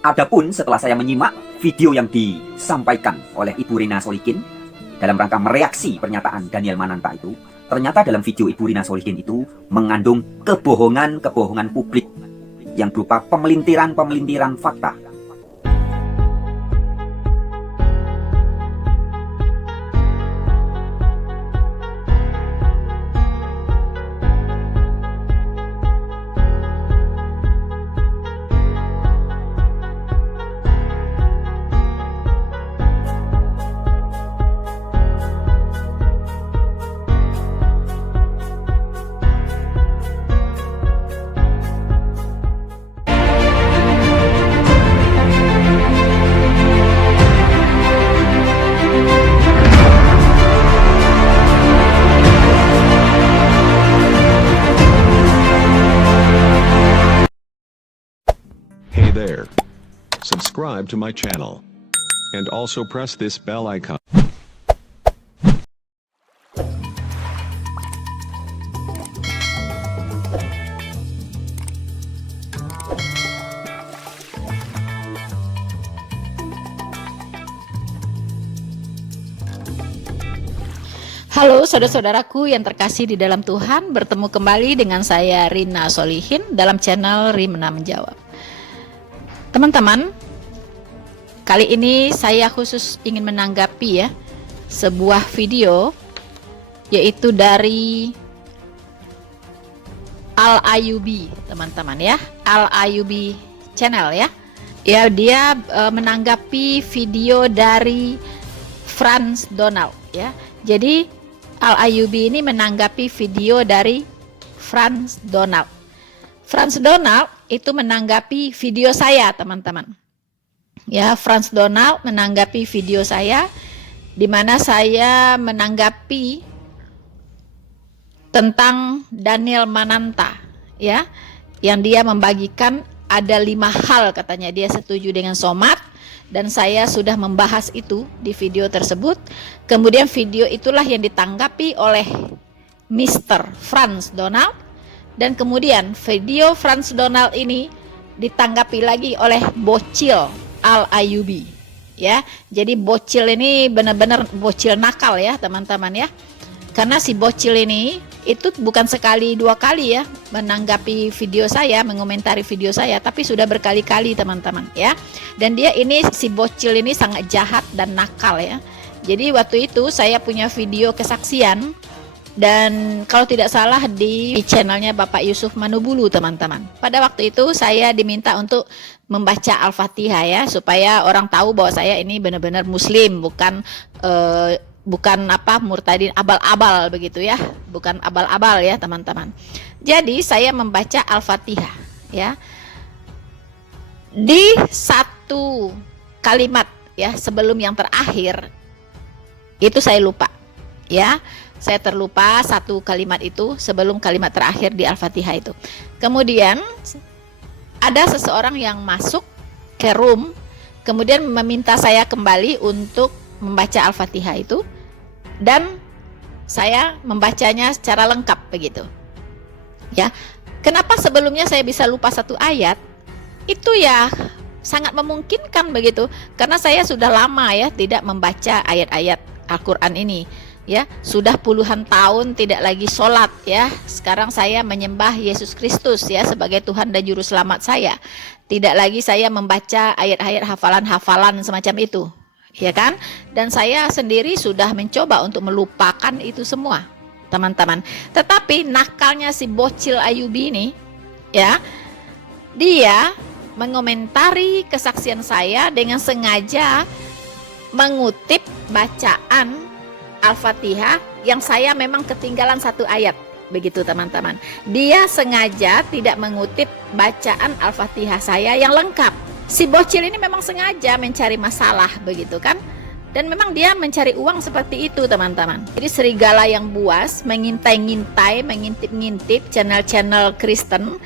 Adapun setelah saya menyimak video yang disampaikan oleh Ibu Rina Solikin dalam rangka mereaksi pernyataan Daniel Mananta itu, ternyata dalam video Ibu Rina Solikin itu mengandung kebohongan publik yang berupa pemelintiran fakta. Hey there. Subscribe to my channel. And also press this bell icon. Halo saudara-saudaraku yang terkasih di dalam Tuhan, bertemu kembali dengan saya Rina Solihin dalam channel Rimna Menjawab. Teman-teman, kali ini saya khusus ingin menanggapi sebuah video, yaitu dari Al Ayyubi, teman-teman Al Ayyubi channel dia menanggapi video dari Frans Donald Jadi Al Ayyubi ini menanggapi video dari Frans Donald. Frans Donald itu menanggapi video saya, teman-teman. Frans Donald menanggapi video saya, di mana saya menanggapi tentang Daniel Mananta, yang dia membagikan ada 5 hal, katanya dia setuju dengan somat. Dan saya sudah membahas itu di video tersebut. Kemudian video itulah yang ditanggapi oleh Mr. Frans Donald. Dan kemudian video Frans Donald ini ditanggapi lagi oleh bocil Al Ayyubi. Jadi bocil ini benar-benar bocil nakal teman-teman Karena si bocil ini itu bukan sekali 2 kali menanggapi video saya, mengomentari video saya, tapi sudah berkali-kali, teman-teman Dan dia ini, si bocil ini sangat jahat dan nakal Jadi waktu itu saya punya video kesaksian, dan kalau tidak salah di channelnya Bapak Yusuf Manubulu, teman-teman. Pada waktu itu saya diminta untuk membaca Al-Fatihah supaya orang tahu bahwa saya ini benar-benar muslim, bukan murtadin abal-abal begitu bukan abal-abal teman-teman. Jadi saya membaca Al-Fatihah di satu kalimat sebelum yang terakhir itu saya lupa saya terlupa satu kalimat itu sebelum kalimat terakhir di Al-Fatihah itu. Kemudian ada seseorang yang masuk ke room, kemudian meminta saya kembali untuk membaca Al-Fatihah itu, dan saya membacanya secara lengkap begitu Kenapa sebelumnya saya bisa lupa satu ayat? Itu sangat memungkinkan begitu, karena saya sudah lama tidak membaca ayat-ayat Al-Quran ini sudah puluhan tahun tidak lagi sholat Sekarang saya menyembah Yesus Kristus sebagai Tuhan dan Juru Selamat saya. Tidak lagi saya membaca ayat-ayat hafalan-hafalan semacam itu Dan saya sendiri sudah mencoba untuk melupakan itu semua, teman-teman. Tetapi nakalnya si bocil Ayyubi ini dia mengomentari kesaksian saya dengan sengaja mengutip bacaan Al-Fatihah yang saya memang ketinggalan satu ayat begitu, teman-teman. Dia sengaja tidak mengutip bacaan Al-Fatihah saya yang lengkap. Si bocil ini memang sengaja mencari masalah begitu dan memang dia mencari uang seperti itu, teman-teman. Jadi serigala yang buas mengintai-ngintai, mengintip-ngintip channel-channel Kristen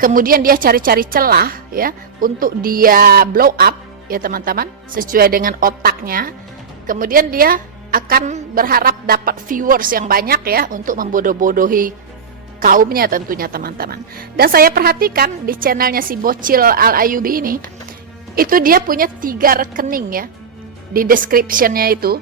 kemudian dia cari-cari celah untuk dia blow up teman-teman, sesuai dengan otaknya. Kemudian dia akan berharap dapat viewers yang banyak untuk membodoh-bodohi kaumnya tentunya, teman-teman. Dan saya perhatikan di channelnya si bocil Al Ayyubi ini, itu dia punya 3 rekening ya. Di description-nya itu.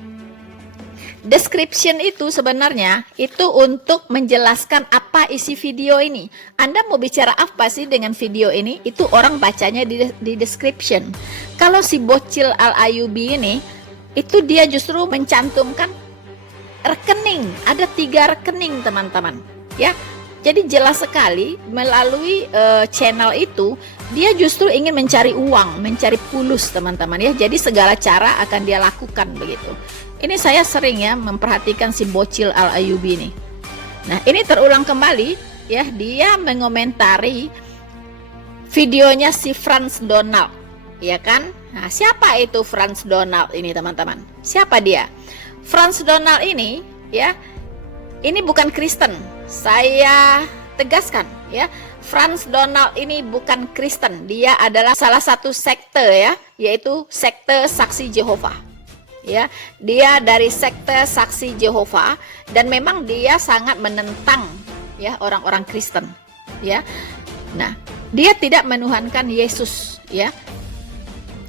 Description itu sebenarnya itu untuk menjelaskan apa isi video ini. Anda mau bicara apa sih dengan video ini? Itu orang bacanya di description. Kalau si bocil Al-Ayyubi ini, itu dia justru mencantumkan rekening. Ada 3 rekening teman-teman. Ya, jadi jelas sekali melalui channel itu dia justru ingin mencari uang, mencari fulus teman-teman ya. Jadi segala cara akan dia lakukan begitu. Ini saya sering ya memperhatikan si bocil Al-Ayyubi ini. Nah, ini terulang kembali ya, dia mengomentari videonya si Frans Donald, ya kan? Nah, siapa itu Frans Donald ini teman-teman? Siapa dia? Frans Donald ini ya, ini bukan Kristen. Saya tegaskan ya, Frans Donald ini bukan Kristen. Dia adalah salah satu sekte ya, yaitu sekte Saksi Jehovah. Ya, dia dari sekte Saksi Jehovah dan memang dia sangat menentang ya orang-orang Kristen ya. Nah, dia tidak menuhankan Yesus ya.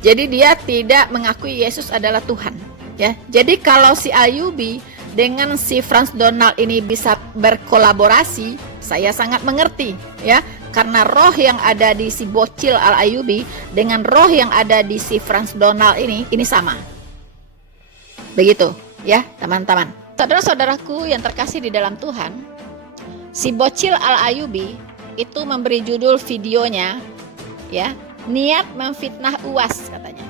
Jadi dia tidak mengakui Yesus adalah Tuhan ya. Jadi kalau si Ayyubi dengan si Frans Donald ini bisa berkolaborasi, saya sangat mengerti ya, karena roh yang ada di si bocil Al-Ayyubi dengan roh yang ada di si Frans Donald ini sama. Begitu ya teman-teman. Saudara-saudaraku yang terkasih di dalam Tuhan, si bocil Al-Ayyubi itu memberi judul videonya ya, niat memfitnah UAS katanya.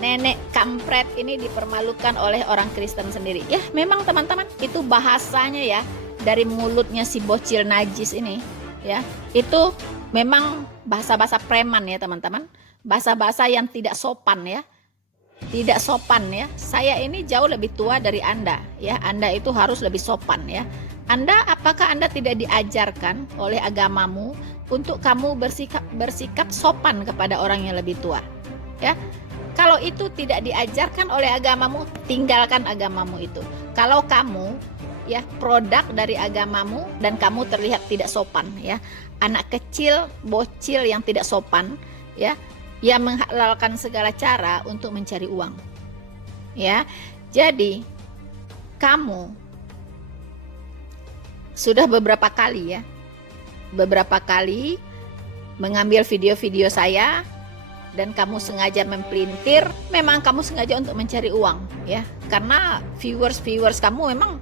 Nenek kampret ini dipermalukan oleh orang Kristen sendiri. Ya memang teman-teman, itu bahasanya ya dari mulutnya si bocil najis ini ya, itu memang bahasa-bahasa preman ya teman-teman. Bahasa-bahasa yang tidak sopan ya. Tidak sopan ya. Saya ini jauh lebih tua dari Anda ya. Anda itu harus lebih sopan ya. Apakah Anda tidak diajarkan oleh agamamu untuk kamu bersikap sopan kepada orang yang lebih tua? Ya. Kalau itu tidak diajarkan oleh agamamu, tinggalkan agamamu itu. Kalau kamu ya produk dari agamamu dan kamu terlihat tidak sopan ya. Anak kecil, bocil yang tidak sopan ya, yang menghalalkan segala cara untuk mencari uang ya. Jadi kamu sudah beberapa kali mengambil video-video saya dan kamu sengaja mempelintir. Memang kamu sengaja untuk mencari uang ya, karena viewers kamu memang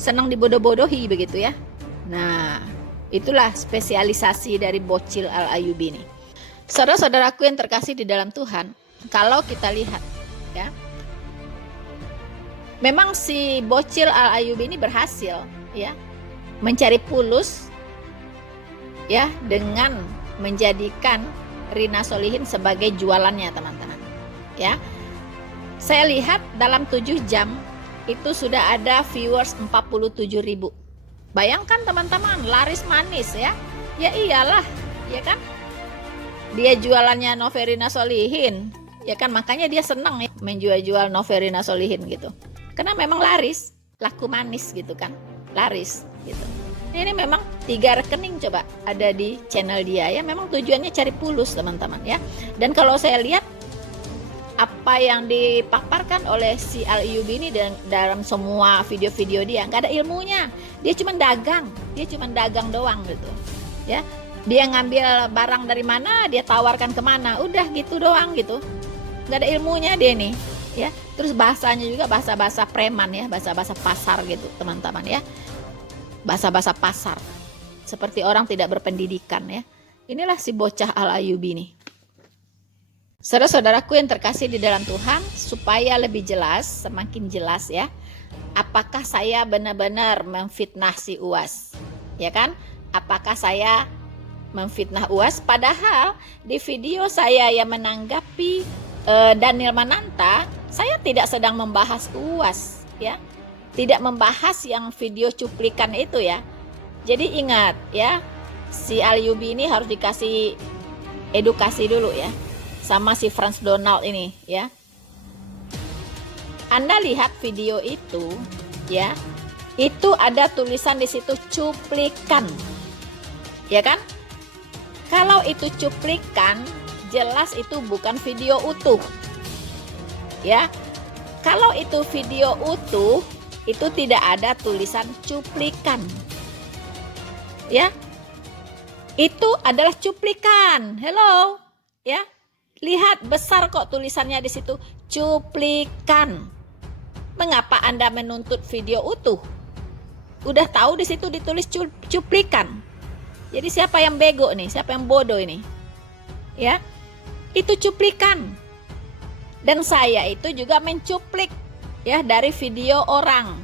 senang dibodoh-bodohi begitu ya. Nah, itulah spesialisasi dari bocil Al-Ayyubi ini. Saudara-saudaraku yang terkasih di dalam Tuhan, kalau kita lihat ya, memang si bocil Al-Ayyubi ini berhasil ya mencari fulus ya dengan menjadikan Rina Solihin sebagai jualannya teman-teman ya. Saya lihat dalam 7 jam itu sudah ada viewers 47.000. Bayangkan teman-teman, laris manis ya. Ya iyalah, ya kan? Dia jualannya Noverina Solihin, ya kan, makanya dia senang ya menjual Noverina Solihin gitu, karena memang laris, laku manis gitu kan, laris gitu. Ini memang 3 rekening coba ada di channel dia ya, memang tujuannya cari fulus teman-teman ya. Dan kalau saya lihat apa yang dipaparkan oleh si Al-Ayyubi ini dalam semua video-video dia, nggak ada ilmunya, dia cuma dagang doang gitu ya. Dia ngambil barang dari mana, dia tawarkan kemana, udah gitu doang gitu. Gak ada ilmunya dia nih ya. Terus bahasanya juga bahasa-bahasa preman ya, bahasa-bahasa pasar gitu teman-teman ya. Bahasa-bahasa pasar, seperti orang tidak berpendidikan ya. Inilah si bocah Al-Ayyubi nih. Saudara-saudaraku yang terkasih di dalam Tuhan, supaya lebih jelas, semakin jelas ya, apakah saya benar-benar memfitnah si UAS, ya kan? Apakah saya memfitnah UAS? Padahal di video saya yang menanggapi Daniel Mananta, saya tidak sedang membahas UAS ya, tidak membahas yang video cuplikan itu ya. Jadi ingat ya, si Al-Ayyubi ini harus dikasih edukasi dulu ya, sama si Frans Donald ini ya. Anda lihat video itu ya, itu ada tulisan di situ cuplikan, ya kan? Kalau itu cuplikan, jelas itu bukan video utuh. Ya. Kalau itu video utuh, itu tidak ada tulisan cuplikan. Ya. Itu adalah cuplikan. Hello. Ya. Lihat besar kok tulisannya di situ, cuplikan. Mengapa Anda menuntut video utuh? Udah tahu di situ ditulis cuplikan. Jadi siapa yang bego nih? Siapa yang bodoh ini? Ya. Itu cuplikan. Dan saya itu juga mencuplik ya dari video orang.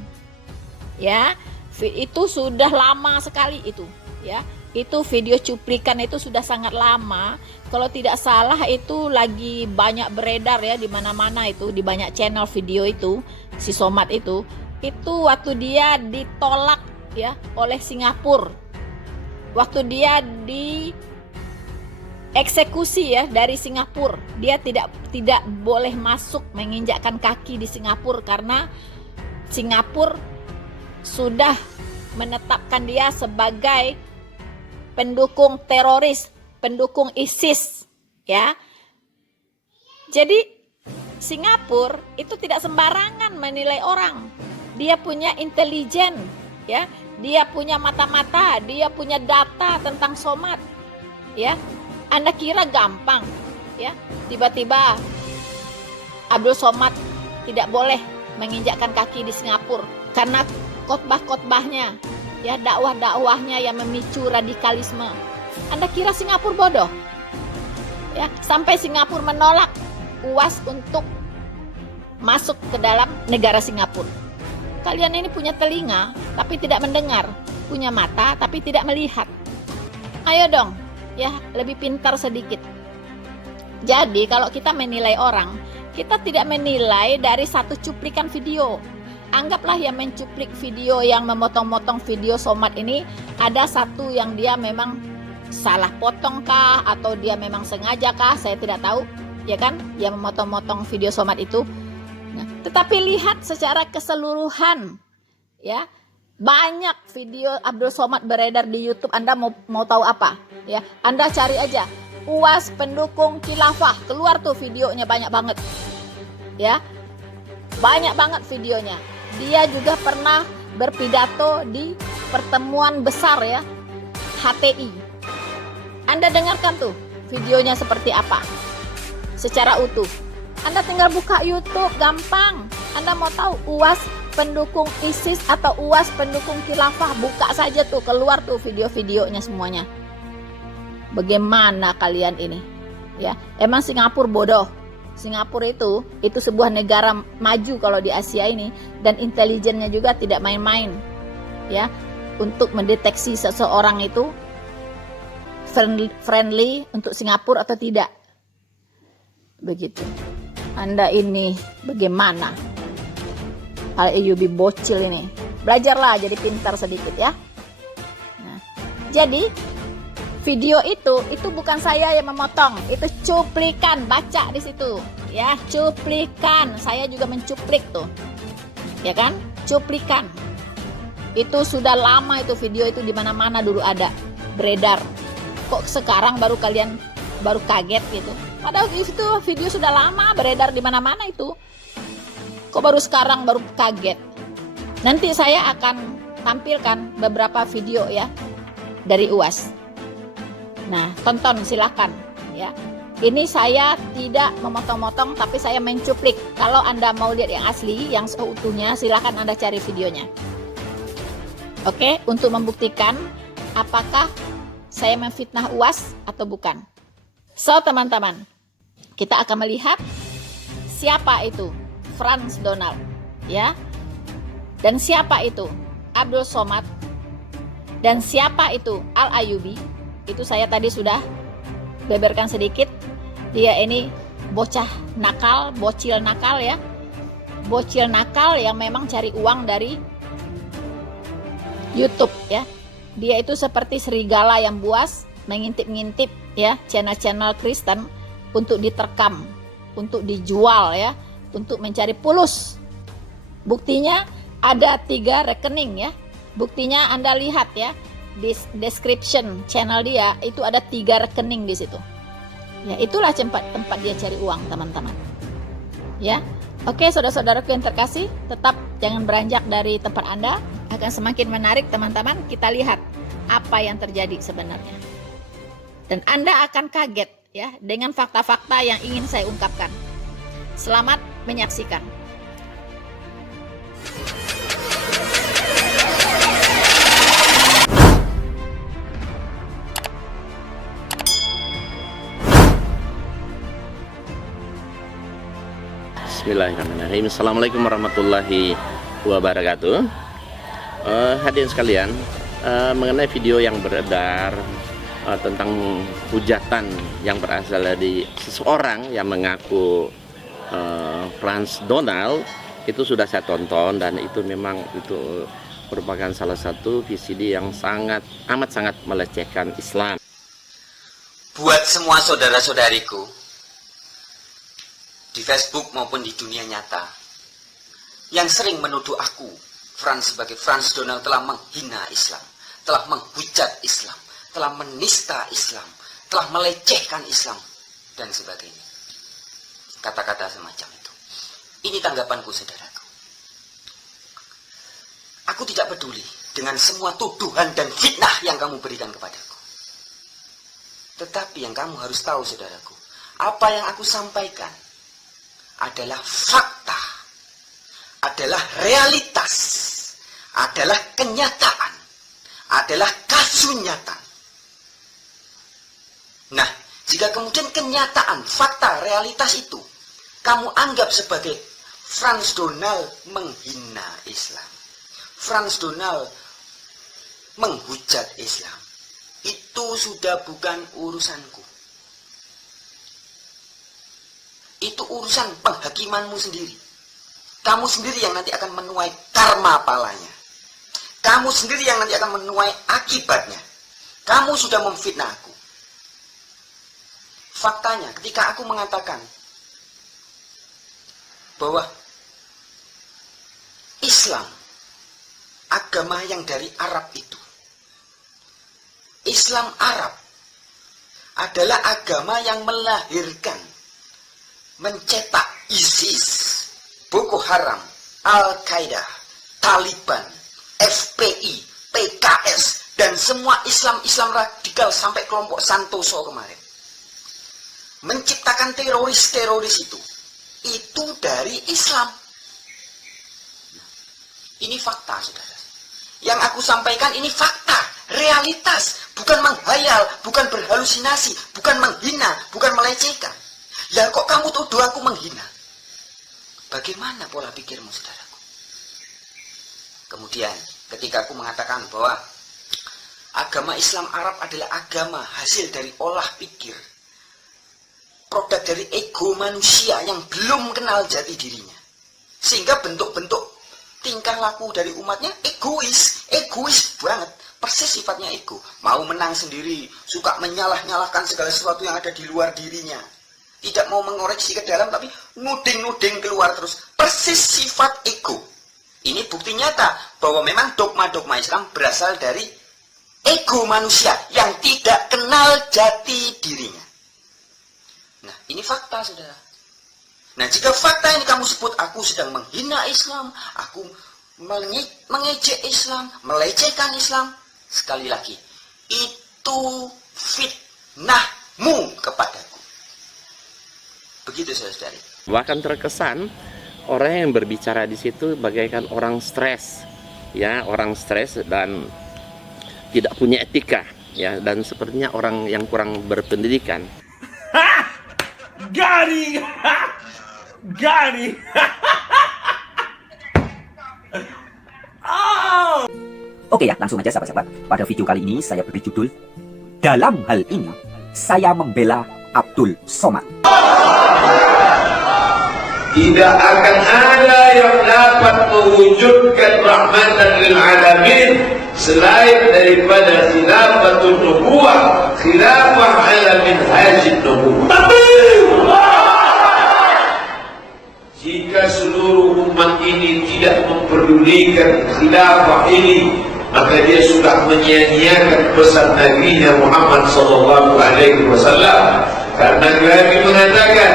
Ya. Itu sudah lama sekali itu, ya. Itu video cuplikan itu sudah sangat lama. Kalau tidak salah itu lagi banyak beredar ya di mana-mana itu, di banyak channel video itu, si Somad itu waktu dia ditolak ya oleh Singapura. Waktu dia dieksekusi ya dari Singapura, dia tidak boleh masuk menginjakkan kaki di Singapura karena Singapura sudah menetapkan dia sebagai pendukung teroris, pendukung ISIS, ya. Jadi Singapura itu tidak sembarangan menilai orang. Dia punya intelijen, ya. Dia punya mata-mata, dia punya data tentang Somad, ya. Anda kira gampang, ya? Tiba-tiba Abdul Somad tidak boleh menginjakkan kaki di Singapura karena khotbah-khotbahnya, ya, dakwah-dakwahnya yang memicu radikalisme. Anda kira Singapura bodoh? Ya, sampai Singapura menolak UAS untuk masuk ke dalam negara Singapura. Kalian ini punya telinga tapi tidak mendengar, punya mata tapi tidak melihat. Ayo dong, ya, lebih pintar sedikit. Jadi kalau kita menilai orang, kita tidak menilai dari satu cuplikan video. Anggaplah yang mencuplik video, yang memotong-motong video Somad ini, ada satu yang dia memang salah potong kah, atau dia memang sengaja kah, saya tidak tahu, ya kan, dia memotong-motong video Somad itu. Nah, tetapi lihat secara keseluruhan, ya, banyak video Abdul Somad beredar di YouTube. Anda mau tahu apa? Ya, Anda cari aja UAS pendukung khilafah, keluar tuh videonya banyak banget, ya, banyak banget videonya. Dia juga pernah berpidato di pertemuan besar ya HTI. Anda dengarkan tuh videonya seperti apa secara utuh. Anda tinggal buka YouTube, gampang. Anda mau tahu UAS pendukung ISIS atau UAS pendukung khilafah, buka saja tuh, keluar tuh video-videonya semuanya. Bagaimana kalian ini? Ya, emang Singapura bodoh? Singapura itu sebuah negara maju kalau di Asia ini, dan intelijennya juga tidak main-main, ya, untuk mendeteksi seseorang itu friendly untuk Singapura atau tidak. Begitu. Anda ini bagaimana? Al-Ayyubi bocil ini. Belajarlah jadi pintar sedikit ya. Nah, jadi video itu bukan saya yang memotong, itu cuplikan, baca di situ, ya, cuplikan. Saya juga mencuplik tuh, ya kan, cuplikan. Itu sudah lama itu video itu di mana-mana dulu ada beredar. Kok sekarang kalian baru kaget gitu? Padahal itu video sudah lama beredar di mana-mana itu. Kok baru sekarang baru kaget? Nanti saya akan tampilkan beberapa video ya dari UAS. Nah, tonton silahkan ya. Ini saya tidak memotong-motong, tapi saya mencuplik. Kalau Anda mau lihat yang asli, yang seutuhnya, silahkan Anda cari videonya. Oke, untuk membuktikan apakah saya memfitnah UAS atau bukan. So, teman-teman, kita akan melihat siapa itu Frans Donald, ya. Dan siapa itu Abdul Somad, dan siapa itu Al-Ayyubi. Itu saya tadi sudah beberkan sedikit. Dia ini bocah nakal, bocil nakal ya. Bocil nakal yang memang cari uang dari YouTube ya. Dia itu seperti serigala yang buas, mengintip-ngintip ya channel-channel Kristen untuk diterkam, untuk dijual ya, untuk mencari pulus. Buktinya ada 3 rekening ya. Buktinya Anda lihat ya. Di description channel dia itu ada 3 rekening di situ. Ya, itulah tempat dia cari uang, teman-teman. Ya. Oke, saudara-saudaraku yang terkasih, tetap jangan beranjak dari tempat Anda. Akan semakin menarik, teman-teman. Kita lihat apa yang terjadi sebenarnya. Dan Anda akan kaget ya dengan fakta-fakta yang ingin saya ungkapkan. Selamat menyaksikan. Bismillahirrahmanirrahim. Assalamualaikum warahmatullahi wabarakatuh. Hadirin sekalian, mengenai video yang beredar tentang hujatan yang berasal dari seseorang yang mengaku Frans Donald, itu sudah saya tonton dan itu memang itu merupakan salah satu VCD yang amat sangat melecehkan Islam. Buat semua saudara-saudariku di Facebook maupun di dunia nyata yang sering menuduh aku, Frans, sebagai Frans Donald telah menghina Islam, telah menghujat Islam, telah menista Islam, telah melecehkan Islam, dan sebagainya. Kata-kata semacam itu. Ini tanggapanku, saudaraku. Aku tidak peduli dengan semua tuduhan dan fitnah yang kamu berikan kepadaku. Tetapi yang kamu harus tahu, saudaraku, apa yang aku sampaikan adalah fakta, adalah realitas, adalah kenyataan, adalah kasunyatan. Nah, jika kemudian kenyataan, fakta, realitas itu kamu anggap sebagai Frans Donald menghina Islam, Frans Donald menghujat Islam, itu sudah bukan urusanku. Itu urusan penghakimanmu sendiri. Kamu sendiri yang nanti akan menuai karma palanya. Kamu sendiri yang nanti akan menuai akibatnya. Kamu sudah memfitnah aku. Faktanya, ketika aku mengatakan bahwa Islam, agama yang dari Arab itu, Islam Arab adalah agama yang melahirkan, mencetak ISIS, Boko Haram, Al-Qaeda, Taliban, FPI, PKS, dan semua Islam radikal sampai kelompok Santoso kemarin. Menciptakan teroris-teroris itu dari Islam. Ini fakta, saudara. Yang aku sampaikan ini fakta, realitas, bukan menghayal, bukan berhalusinasi, bukan menghina, bukan melecehkan. Lah kok kamu tuduh aku menghina? Bagaimana pola pikirmu, saudaraku? Kemudian ketika aku mengatakan bahwa agama Islam Arab adalah agama hasil dari olah pikir, produk dari ego manusia yang belum kenal jati dirinya, sehingga bentuk-bentuk tingkah laku dari umatnya egois banget, persis sifatnya ego, mau menang sendiri, suka menyalah-nyalahkan segala sesuatu yang ada di luar dirinya, tidak mau mengoreksi ke dalam, tapi nuding-nuding keluar terus. Persis sifat ego. Ini bukti nyata bahwa memang dogma-dogma Islam berasal dari ego manusia yang tidak kenal jati dirinya. Nah, ini fakta, saudara. Nah, jika fakta ini kamu sebut aku sedang menghina Islam, aku mengejek Islam, melecehkan Islam, sekali lagi, itu fitnahmu kepadaku. Begitu, saudari. Bahkan terkesan orang yang berbicara di situ bagaikan orang stres, ya, orang stres dan tidak punya etika, ya, dan sepertinya orang yang kurang berpendidikan. Gani. Oke ya, langsung aja sahabat-sahabat. Pada video kali ini saya beri judul, dalam hal ini saya membela Abdul Somad. Tidak akan ada yang dapat mewujudkan rahmatan lil alamin selain daripada khilafatul nubuwah, khilafah ala minhajin nubuwah. Jika seluruh umat ini tidak memperdulikan khilafah ini, maka dia sudah menyia-nyiakan pesan Nabi Muhammad sallallahu alaihi wasallam. Karena Nabi mengatakan,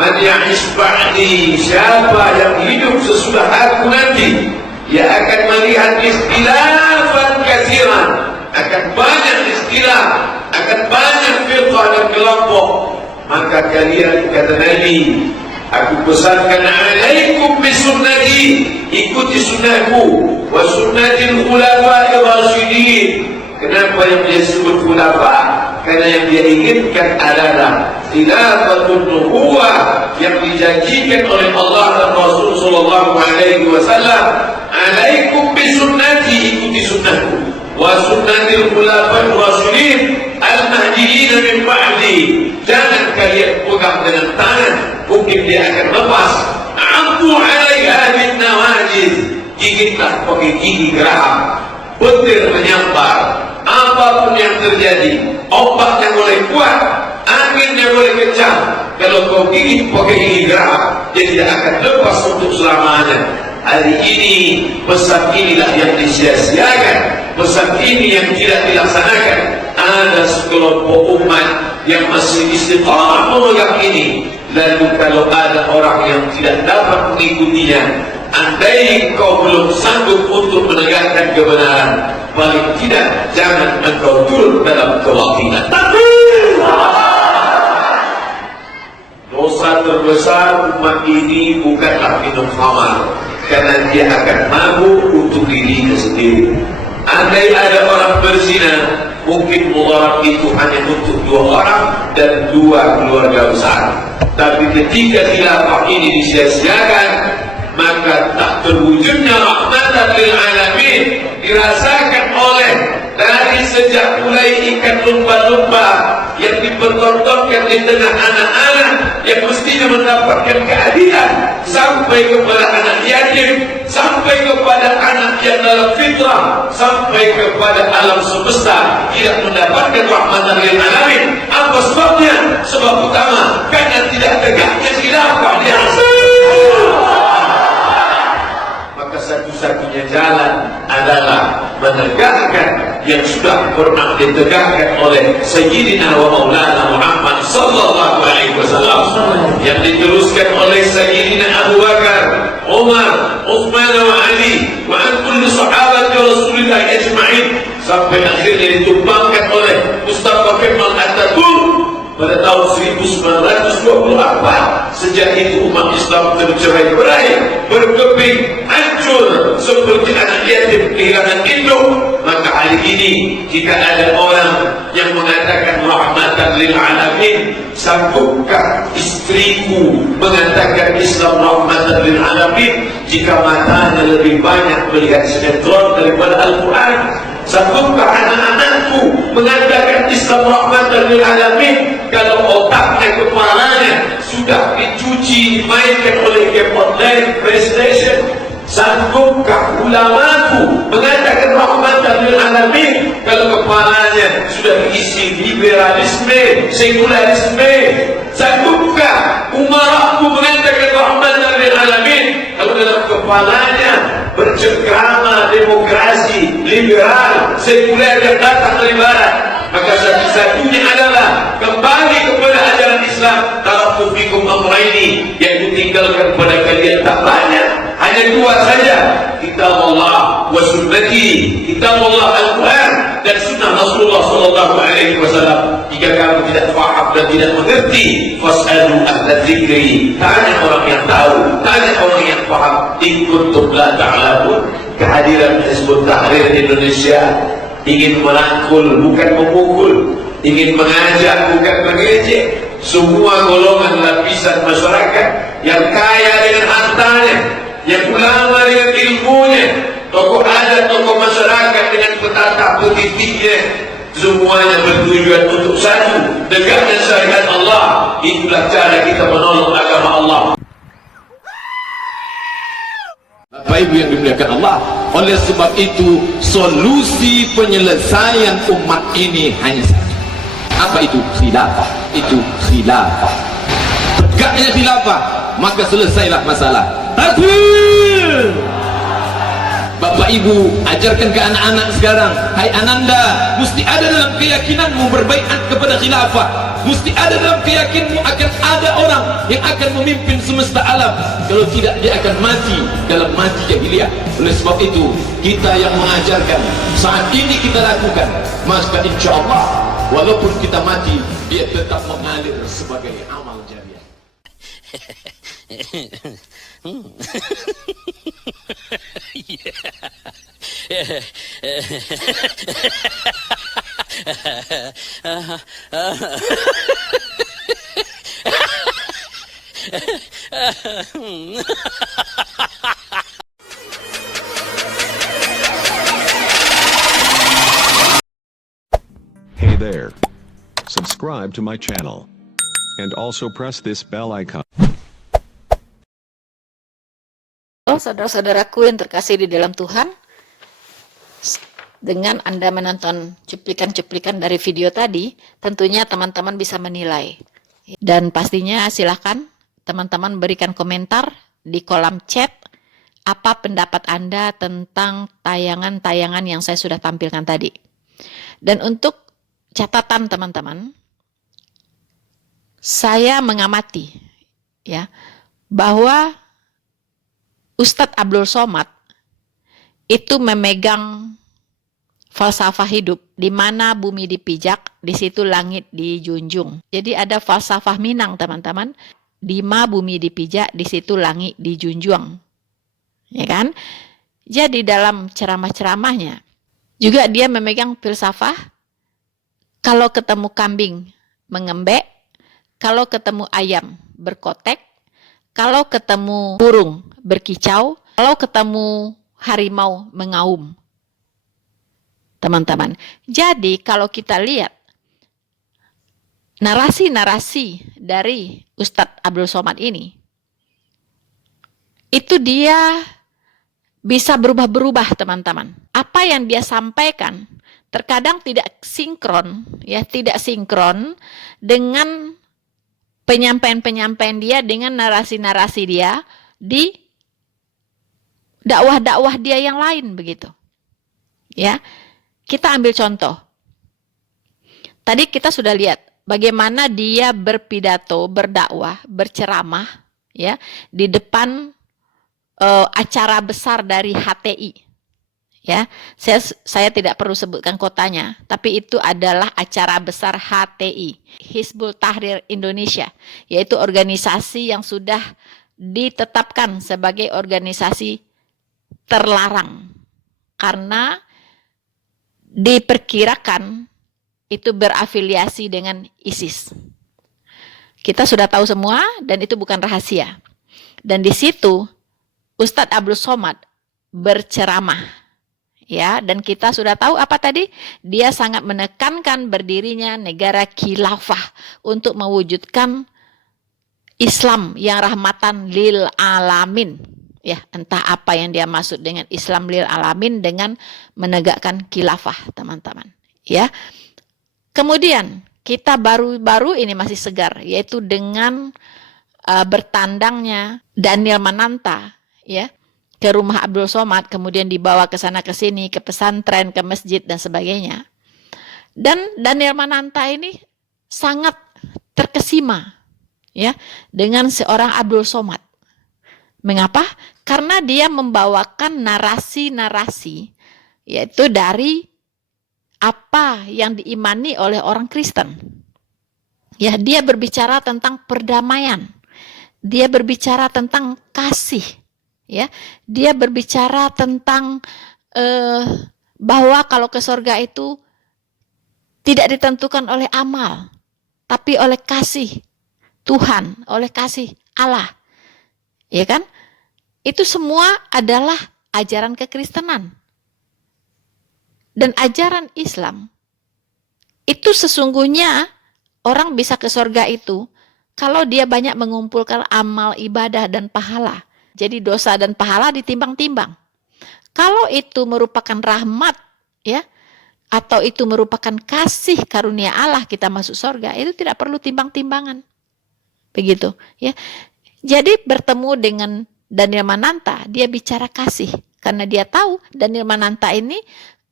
man ya'ish ba'di, siapa yang hidup sesudah aku nanti, ia akan melihat ikhtilafan katsiran, akan banyak istilah, akan banyak firqah dan kelompok. Maka kalian, kata Nabi, aku pesankan, alaikum bisunnati, ikuti sunnahku, wa sunnatil khulafa'ir rasyidin. Kenapa yang dia sebut khulafa? Karena yang dia inginkan adalah khilafatun nubuwah yang dijanjikan oleh Allah dan Rasul sallallahu alaihi wasallam. Alaikum bisunnati, ikuti sunnahku, wa sunnatil khulafa'ir rasyidin al-mahdiyyin min ba'di. Jangan kalian pegang dengan tangan, mungkin dia akan lepas. Ampu alaiha bin nawajiz, gigitlah pakai gigi geraham, petir menyampar. Apapun yang terjadi, ombaknya boleh kuat, anginnya boleh kencang, kalau kau gigit pakai gigi geraham, dia tidak akan lepas untuk selamanya. Hari ini pesan inilah yang disia-siakan, pesan ini yang tidak dilaksanakan. Ada sekelompok umat yang masih istiqamah memegang ini. Lalu kalau ada orang yang tidak dapat mengikutinya, andai kau belum sanggup untuk menegakkan kebenaran, paling tidak jangan engkau turun dalam kebatilan. Dosa terbesar umat ini bukanlah minum khamar, karena dia akan mabuk untuk dirinya sendiri. Andai ada orang berzina, mungkin mudarat itu hanya untuk 2 orang dan 2 keluarga besar. Tapi ketika khilafah ini disia-siakan, maka tak terwujudnya rahmatan lil alamin dirasakan oleh dari sejak mulai ikan lumba-lumba yang dipertontonkan di tengah anak-anak yang mestinya mendapatkan keadilan, sampai kepada anak yatim, sampai kepada anak yang dalam fitrah, sampai kepada alam semesta tidak mendapatkan rahmatan lil alamin. Apa sebabnya? Sebab utama karena tidak tegaknya khilafah di asal. Satu-satunya jalan adalah menegakkan yang sudah pernah ditegakkan oleh Sayyidina wa Maulana Muhammad sallallahu alaihi wasallam, yang diteruskan oleh Sayyidina Abu Bakar, Umar, Uthman wa Ali wa an kulli sahabati Rasulillah ajma'in, sampai akhirnya ditumbangkan oleh Mustafa Kemal Atatürk pada tahun 1924. Sejak itu umat Islam tercerai-berai, berkeping, hancur seperti anak yatim kehilangan induk. Maka hari ini jika ada orang yang mengatakan rahmatan lil alamin, sanggupkah istriku mengatakan Islam rahmatan lil alamin jika matanya lebih banyak melihat sinetron daripada Al-Quran? Sanggupkah anak-anakku mengatakan Islam rahmatan lil alamin kalau otaknya, kepalanya sudah dicuci, dimainkan oleh game online, PlayStation? Sanggupkah ulamaku mengatakan rahmatan lil alamin kalau kepalanya sudah diisi liberalisme, sekularisme? Sanggupkah umaraku mengatakan rahmatan lil alamin kalau dalam kepalanya bercengkrama demokrasi, liberal, sekuler yang datang dari barat? Maka satu-satunya adalah kembali kepada ajaran Islam. Taraktu fikum amrayni, yang ditinggalkan pada kalian tak banyak, hanya 2 saja, kitab Allah wa sunnati, kitab Allah Al-Quran dan sunnah Rasulullah sallallahu alaihi wasallam. Jika kamu tidak faham dan tidak mengerti, fas'alu ahla dzikri, tanya orang yang tahu, tanya orang yang faham. In kuntum la ta'lamun. Kehadiran Hizbut Tahrir Indonesia ingin merangkul, bukan memukul, ingin mengajak, bukan mengejek semua golongan lapisan masyarakat, yang kaya dengan hartanya, yang ulama dengan ilmunya, tokoh adat, tokoh masyarakat dengan petata politiknya. Semuanya bertujuan untuk satu, tegaknya syariat Allah. Itulah cara kita menolong agama Allah. Bapak Ibu yang dimuliakan Allah, oleh sebab itu solusi penyelesaian umat ini hanya satu. Apa itu? Khilafah. Itu khilafah. Tegaknya khilafah, maka selesailah masalah. Takbir. Bapak Ibu, ajarkan ke anak-anak sekarang, hai ananda, mesti ada dalam keyakinanmu berbaiat kepada khilafah. Mesti ada dalam keyakinanmu akan ada orang yang akan memimpin semesta alam. Kalau tidak, dia akan mati dalam mati jahiliyah. Oleh sebab itu, kita yang mengajarkan saat ini kita lakukan, maka insya Allah walaupun kita mati, dia tetap mengalir sebagai amal jariah. Hey there. Subscribe to my channel. And also press this bell icon. Oh, saudara-saudaraku yang terkasih di dalam Tuhan, dengan Anda menonton cuplikan-cuplikan dari video tadi, tentunya teman-teman bisa menilai. Dan pastinya silakan teman-teman berikan komentar di kolom chat apa pendapat Anda tentang tayangan-tayangan yang saya sudah tampilkan tadi. Dan untuk catatan teman-teman, saya mengamati ya bahwa Ustadz Abdul Somad itu memegang falsafah hidup, di mana bumi dipijak, di situ langit dijunjung. Jadi ada falsafah Minang teman-teman, di mana bumi dipijak, di situ langit dijunjung. Ya kan? Jadi dalam ceramah-ceramahnya juga dia memegang filsafah, kalau ketemu kambing mengembek, kalau ketemu ayam berkotek, kalau ketemu burung berkicau, kalau ketemu harimau mengaum. Teman-teman, jadi kalau kita lihat narasi-narasi dari Ustadz Abdul Somad ini, itu dia bisa berubah-berubah teman-teman. Apa yang dia sampaikan terkadang tidak sinkron, ya tidak sinkron dengan penyampaian-penyampaian dia, dengan narasi-narasi dia di dakwah-dakwah dia yang lain begitu. Ya. Kita ambil contoh. Tadi kita sudah lihat bagaimana dia berpidato, berdakwah, berceramah ya di depan acara besar dari HTI. Ya, saya tidak perlu sebutkan kotanya, tapi itu adalah acara besar HTI, Hizbut Tahrir Indonesia, yaitu organisasi yang sudah ditetapkan sebagai organisasi terlarang karena diperkirakan itu berafiliasi dengan ISIS. Kita sudah tahu semua dan itu bukan rahasia. Dan di situ Ustadz Abdul Somad berceramah. Ya, dan kita sudah tahu apa tadi? Dia sangat menekankan berdirinya negara khilafah untuk mewujudkan Islam yang rahmatan lil alamin. Ya, entah apa yang dia maksud dengan Islam lil alamin dengan menegakkan khilafah, teman-teman. Ya. Kemudian kita baru-baru ini masih segar, yaitu dengan bertandangnya Daniel Mananta, ya, ke rumah Abdul Somad, kemudian dibawa ke sana ke sini, ke pesantren, ke masjid dan sebagainya. Dan Daniel Mananta ini sangat terkesima, ya, dengan seorang Abdul Somad. Mengapa? Karena dia membawakan narasi-narasi, yaitu dari apa yang diimani oleh orang Kristen. Ya, dia berbicara tentang perdamaian. Dia berbicara tentang kasih. Ya, dia berbicara tentang bahwa kalau ke surga itu tidak ditentukan oleh amal, tapi oleh kasih Tuhan, oleh kasih Allah. Ya kan? Itu semua adalah ajaran kekristenan. Dan ajaran Islam itu sesungguhnya orang bisa ke surga itu kalau dia banyak mengumpulkan amal ibadah dan pahala. Jadi dosa dan pahala ditimbang-timbang. Kalau itu merupakan rahmat, ya, atau itu merupakan kasih karunia Allah kita masuk surga, itu tidak perlu timbang-timbangan. Begitu, ya. Jadi bertemu dengan Daniel Mananta, dia bicara kasih. Karena dia tahu Daniel Mananta ini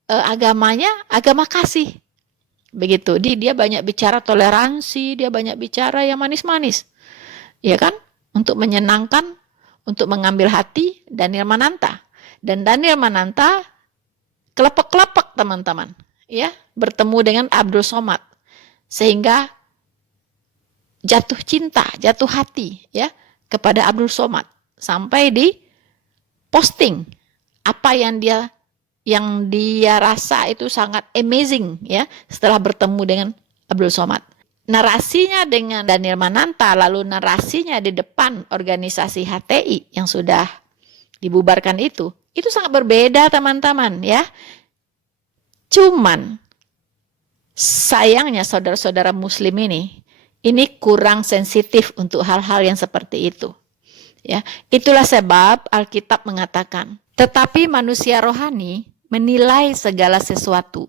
agamanya agama kasih. Begitu. Dia banyak bicara toleransi, dia banyak bicara yang manis-manis. Ya kan? Untuk menyenangkan, untuk mengambil hati Daniel Mananta. Dan Daniel Mananta kelepek-kelepek teman-teman, ya, bertemu dengan Abdul Somad. Sehingga jatuh cinta, jatuh hati ya kepada Abdul Somad sampai di posting apa yang dia rasa itu sangat amazing ya setelah bertemu dengan Abdul Somad. Narasinya dengan Daniel Mananta, lalu narasinya di depan organisasi HTI yang sudah dibubarkan itu sangat berbeda teman-teman ya. Cuman sayangnya saudara-saudara muslim ini kurang sensitif untuk hal-hal yang seperti itu. Ya, itulah sebab Alkitab mengatakan, tetapi manusia rohani menilai segala sesuatu,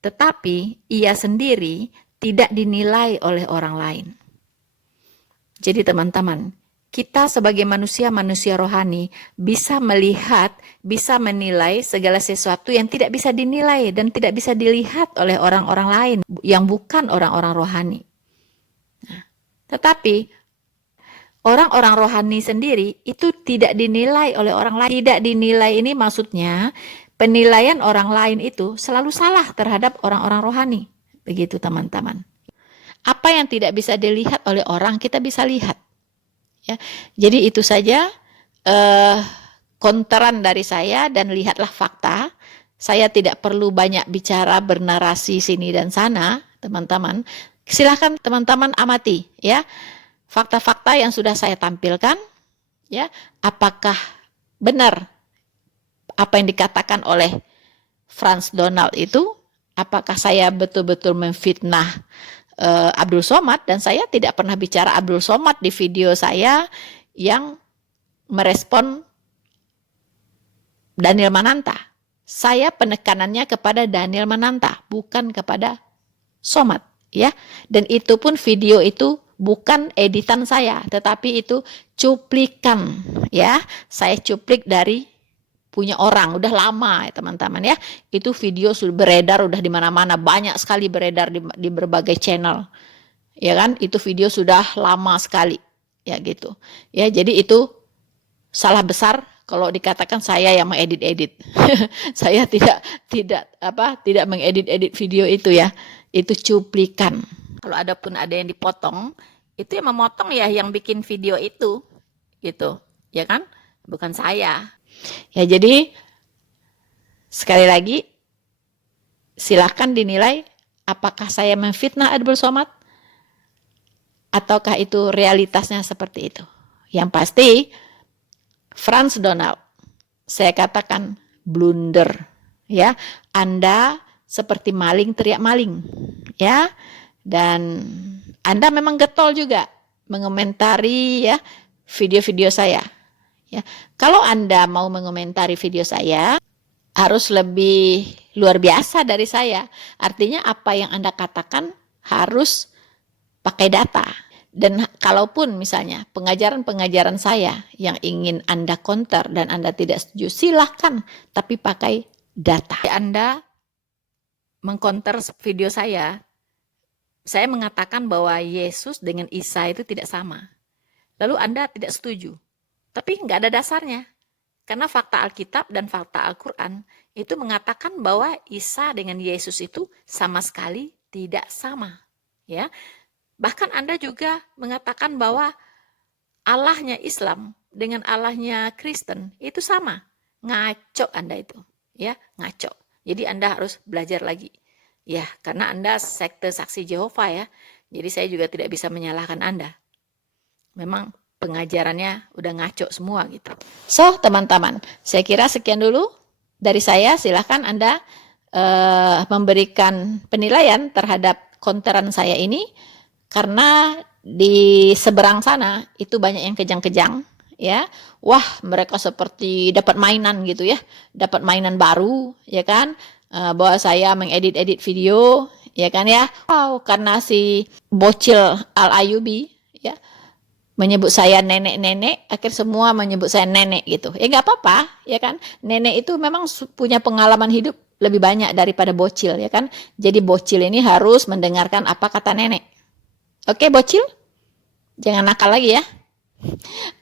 tetapi ia sendiri tidak dinilai oleh orang lain. Jadi teman-teman, kita sebagai manusia rohani bisa melihat, bisa menilai segala sesuatu yang tidak bisa dinilai dan tidak bisa dilihat oleh orang-orang lain yang bukan orang-orang rohani. Nah, tetapi orang-orang rohani sendiri itu tidak dinilai oleh orang lain. Tidak dinilai ini maksudnya penilaian orang lain itu selalu salah terhadap orang-orang rohani. Begitu teman-teman. Apa yang tidak bisa dilihat oleh orang kita bisa lihat. Ya, jadi itu saja konteran dari saya dan lihatlah fakta. Saya tidak perlu banyak bicara bernarasi sini dan sana, teman-teman. Silahkan teman-teman amati ya fakta-fakta yang sudah saya tampilkan. Ya, apakah benar apa yang dikatakan oleh Frans Donald itu? Apakah saya betul-betul memfitnah Abdul Somad? Dan saya tidak pernah bicara Abdul Somad di video saya yang merespon Daniel Mananta. Saya penekanannya kepada Daniel Mananta, bukan kepada Somad, ya. Dan itu pun video itu bukan editan saya, tetapi itu cuplikan, ya. Saya cuplik dari punya orang, udah lama ya teman-teman ya. Itu video sudah beredar, udah di mana-mana, banyak sekali beredar di berbagai channel. Ya kan? Itu video sudah lama sekali. Ya gitu. Ya, jadi itu salah besar kalau dikatakan saya yang mengedit-edit. Saya tidak mengedit-edit video itu ya. Itu cuplikan. Kalau ada yang dipotong, itu yang memotong ya yang bikin video itu. Gitu. Ya kan? Bukan saya. Ya, jadi sekali lagi silakan dinilai apakah saya memfitnah Abdul Somad ataukah itu realitasnya seperti itu. Yang pasti Frans Donald, saya katakan blunder ya. Anda seperti maling teriak maling ya. Dan Anda memang getol juga mengomentari ya video-video saya. Ya, kalau Anda mau mengomentari video saya, harus lebih luar biasa dari saya. Artinya apa yang Anda katakan harus pakai data. Dan kalaupun misalnya pengajaran-pengajaran saya yang ingin Anda counter dan Anda tidak setuju, silahkan. Tapi pakai data. Anda mengcounter video saya mengatakan bahwa Yesus dengan Isa itu tidak sama. Lalu Anda tidak setuju. Tapi nggak ada dasarnya. Karena fakta Alkitab dan fakta Al-Quran itu mengatakan bahwa Isa dengan Yesus itu sama sekali tidak sama. Ya, bahkan Anda juga mengatakan bahwa Allahnya Islam dengan Allahnya Kristen itu sama. Ngaco Anda itu. Ya, ngaco. Jadi Anda harus belajar lagi. Ya, karena Anda sekte saksi Yehova ya. Jadi saya juga tidak bisa menyalahkan Anda. Memang pengajarannya udah ngaco semua gitu. So teman-teman, saya kira sekian dulu dari saya. Silahkan Anda memberikan penilaian terhadap konteran saya ini. Karena di seberang sana itu banyak yang kejang-kejang ya. Wah, mereka seperti dapat mainan gitu ya. Dapat mainan baru ya kan. Bahwa saya mengedit-edit video ya kan ya. Wow, karena si bocil Al-Ayubi ya menyebut saya nenek-nenek, akhir semua menyebut saya nenek gitu. Ya nggak apa-apa, ya kan? Nenek itu memang punya pengalaman hidup lebih banyak daripada bocil, ya kan? Jadi bocil ini harus mendengarkan apa kata nenek. Oke, bocil? Jangan nakal lagi ya.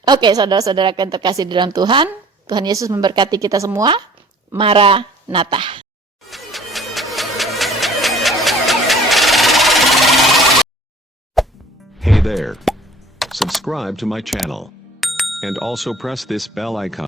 Oke, saudara-saudara yang terkasih di dalam Tuhan, Tuhan Yesus memberkati kita semua. Maranatha. Hey there. Subscribe to my channel. And also press this bell icon.